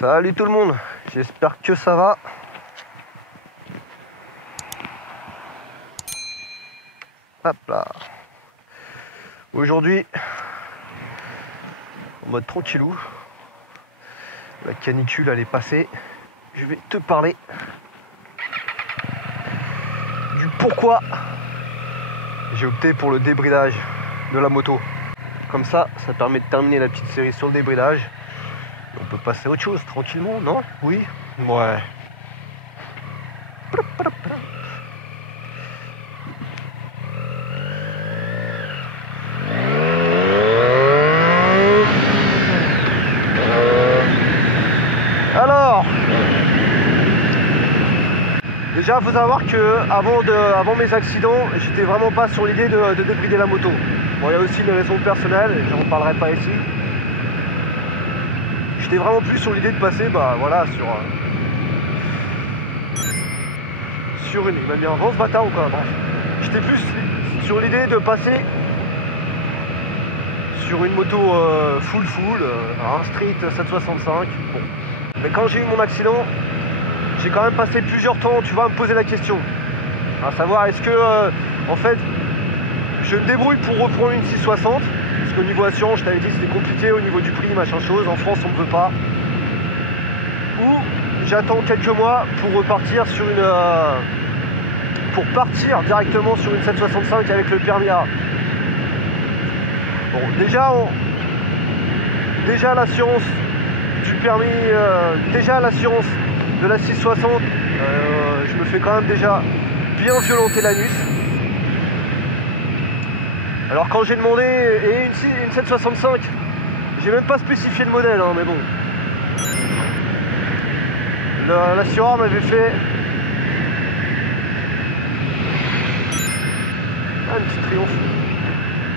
Salut tout le monde, j'espère que ça va. Hop là. Aujourd'hui, en mode tranquillou, la canicule elle est passée. Je vais te parler du pourquoi j'ai opté pour le débridage de la moto. Comme ça permet de terminer la petite série sur le débridage. On peut passer à autre chose tranquillement, non? Oui? Ouais. Alors, déjà il faut savoir que avant mes accidents, j'étais vraiment pas sur l'idée de débrider la moto. Bon, il y a aussi des raisons personnelles, j'en parlerai pas ici. J'étais vraiment plus sur l'idée de passer, voilà, sur une... Il m'a mis un vent ce bâtard ou quoi? Bref. J'étais plus sur l'idée de passer sur une moto full, un street 765. Bon. Mais quand j'ai eu mon accident, j'ai quand même passé plusieurs temps, tu vois, à me poser la question. À savoir, est-ce que, en fait, je me débrouille pour reprendre une 660? Parce qu'au niveau assurance, je t'avais dit c'était compliqué au niveau du prix, machin chose. En France, on ne veut pas. Ou j'attends quelques mois pour repartir sur une... pour partir directement sur une 765 avec le permis A. Bon, déjà l'assurance du permis... déjà l'assurance de la 660, je me fais quand même déjà bien violenter l'anus. Alors quand j'ai demandé, et une 765, j'ai même pas spécifié le modèle, hein, mais bon. L'assureur m'avait fait... Ah, un petit triomphe.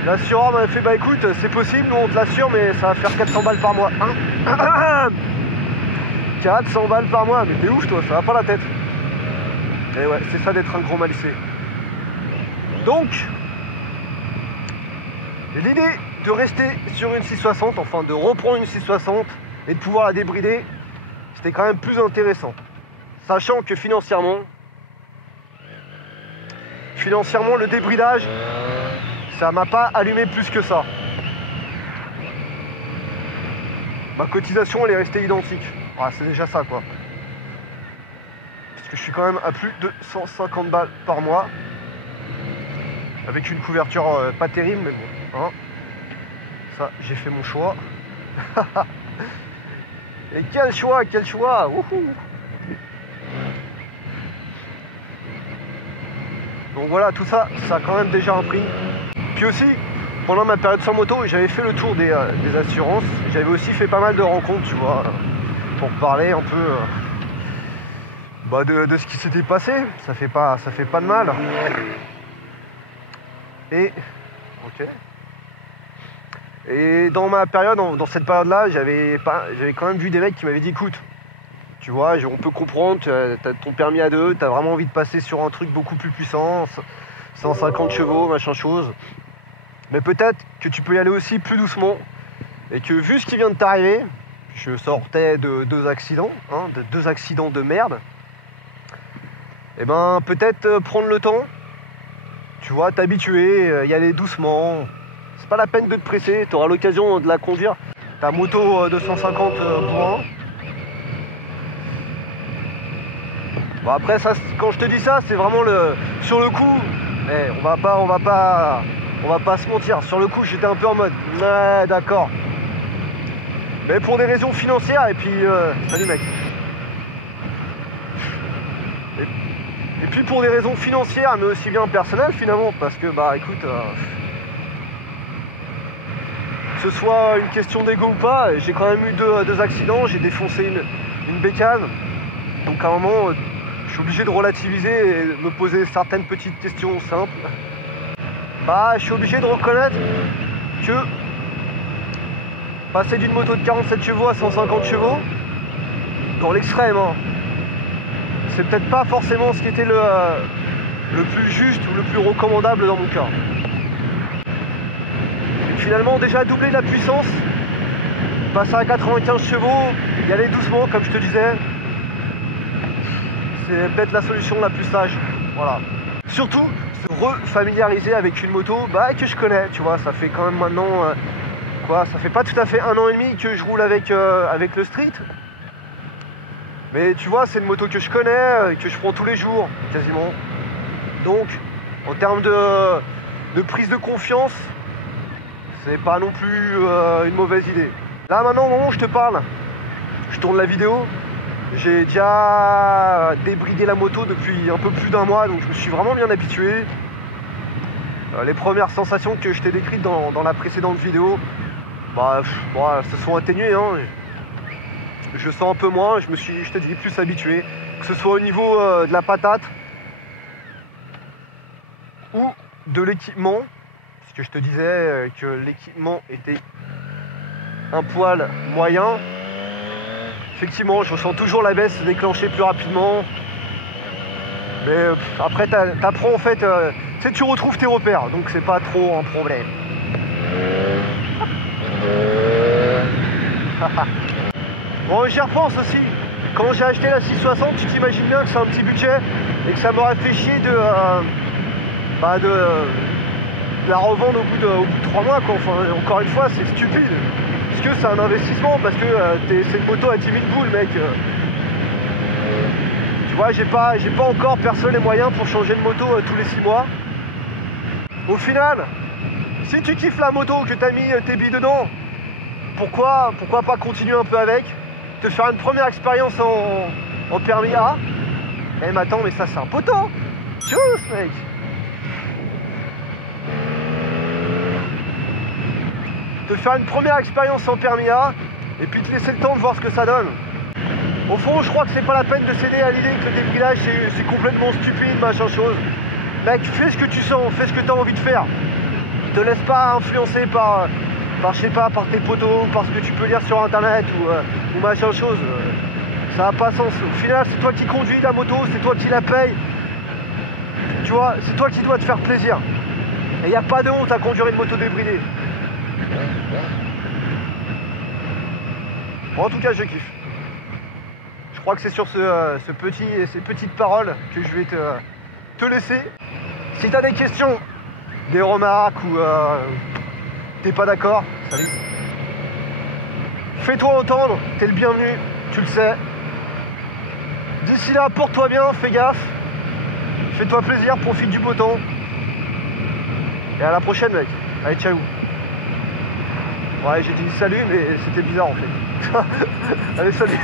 L'assureur m'avait fait, bah écoute, c'est possible, nous on te l'assure, mais ça va faire 400 balles par mois. Hein 400 balles par mois, mais t'es ouf toi, ça va pas la tête. Et ouais, c'est ça d'être un gros malissé. Donc... l'idée de rester sur une 660, enfin de reprendre une 660 et de pouvoir la débrider, c'était quand même plus intéressant. Sachant que financièrement, le débridage, ça m'a pas allumé plus que ça. Ma cotisation, elle est restée identique. Ah, c'est déjà ça, quoi. Parce que je suis quand même à plus de 150 balles par mois. Avec une couverture pas terrible, mais bon. Hein, ça, j'ai fait mon choix. Et quel choix, quel choix. Wouhou. Donc voilà, tout ça, ça a quand même déjà un prix. Puis aussi, pendant ma période sans moto, j'avais fait le tour des assurances. J'avais aussi fait pas mal de rencontres, tu vois, pour parler un peu de ce qui s'était passé. Ça fait pas de mal. Et ok. Et dans ma période, dans cette période-là, j'avais quand même vu des mecs qui m'avaient dit, écoute, tu vois, on peut comprendre, t'as ton permis A2, t'as vraiment envie de passer sur un truc beaucoup plus puissant, 150 chevaux, machin chose. Mais peut-être que tu peux y aller aussi plus doucement. Et que vu ce qui vient de t'arriver, je sortais de 2 accidents, hein, de 2 accidents de merde. Et ben peut-être prendre le temps. Tu vois, t'habituer, y aller doucement. C'est pas la peine de te presser, tu auras l'occasion de la conduire. Ta moto 250 pour 1. Bon après ça, quand je te dis ça, c'est vraiment sur le coup. Mais on va pas se mentir. Sur le coup, j'étais un peu en mode ouais, d'accord. Mais pour des raisons financières et puis salut mec. Et puis pour des raisons financières, mais aussi bien personnelles finalement, parce que écoute, que ce soit une question d'ego ou pas, j'ai quand même eu deux accidents, j'ai défoncé une bécane, donc à un moment, je suis obligé de relativiser et de me poser certaines petites questions simples. Je suis obligé de reconnaître que passer d'une moto de 47 chevaux à 150 chevaux, dans l'extrême, hein, c'est peut-être pas forcément ce qui était le plus juste ou le plus recommandable dans mon cas. Et finalement, déjà doubler la puissance, passer à 95 chevaux, y aller doucement, comme je te disais. C'est peut-être la solution la plus sage. Voilà. Surtout, se refamiliariser avec une moto que je connais, tu vois. Ça fait quand même maintenant... ça fait pas tout à fait 1 an et demi que je roule avec le Street. Mais tu vois, c'est une moto que je connais, que je prends tous les jours, quasiment. Donc, en termes de prise de confiance, c'est pas non plus une mauvaise idée. Là, maintenant, au moment où je te parle, je tourne la vidéo. J'ai déjà débridé la moto depuis un peu plus d'1 mois, donc je me suis vraiment bien habitué. Les premières sensations que je t'ai décrites dans la précédente vidéo, se sont atténuées. Hein. Je sens un peu moins, je te dis, plus habitué. Que ce soit au niveau de la patate ou de l'équipement, parce que je te disais que l'équipement était un poil moyen. Effectivement, je ressens toujours la baisse se déclencher plus rapidement. Mais après, t'apprends en fait, tu retrouves tes repères, donc c'est pas trop un problème. Bon, j'y repense aussi. Quand j'ai acheté la 660, tu t'imagines bien que c'est un petit budget et que ça m'aurait fait chier de la revendre au bout de 3 mois, quoi. Enfin, encore une fois, c'est stupide. Parce que c'est un investissement, parce que c'est une moto à 10 000 boules, mec. Tu vois, j'ai pas encore perçu les moyens pour changer de moto tous les 6 mois. Au final, si tu kiffes la moto, que tu as mis tes billes dedans, pourquoi pas continuer un peu avec, te faire une première expérience en permis A. Eh mais attends, mais ça c'est un poteau. Tchuss, mec. Te faire une première expérience en permis A et puis te laisser le temps de voir ce que ça donne. Au fond, je crois que c'est pas la peine de céder à l'idée que le débridage c'est complètement stupide, machin chose. Mec, fais ce que tu sens, fais ce que tu as envie de faire. Te laisse pas influencer par je sais pas, par tes potos, par ce que tu peux lire sur internet ou machin chose. Ça n'a pas sens. Au final, c'est toi qui conduis la moto, c'est toi qui la payes. Tu vois, c'est toi qui dois te faire plaisir. Et il n'y a pas de honte à conduire une moto débridée. Bon, en tout cas, je kiffe. Je crois que c'est sur ces petites paroles que je vais te laisser. Si tu as des questions, des remarques ou t'es pas d'accord, salut. Fais-toi entendre, t'es le bienvenu, tu le sais. D'ici là, porte-toi bien, fais gaffe. Fais-toi plaisir, profite du beau temps. Et à la prochaine, mec. Allez, ciao. Ouais, j'ai dit salut, mais c'était bizarre en fait. Allez, salut.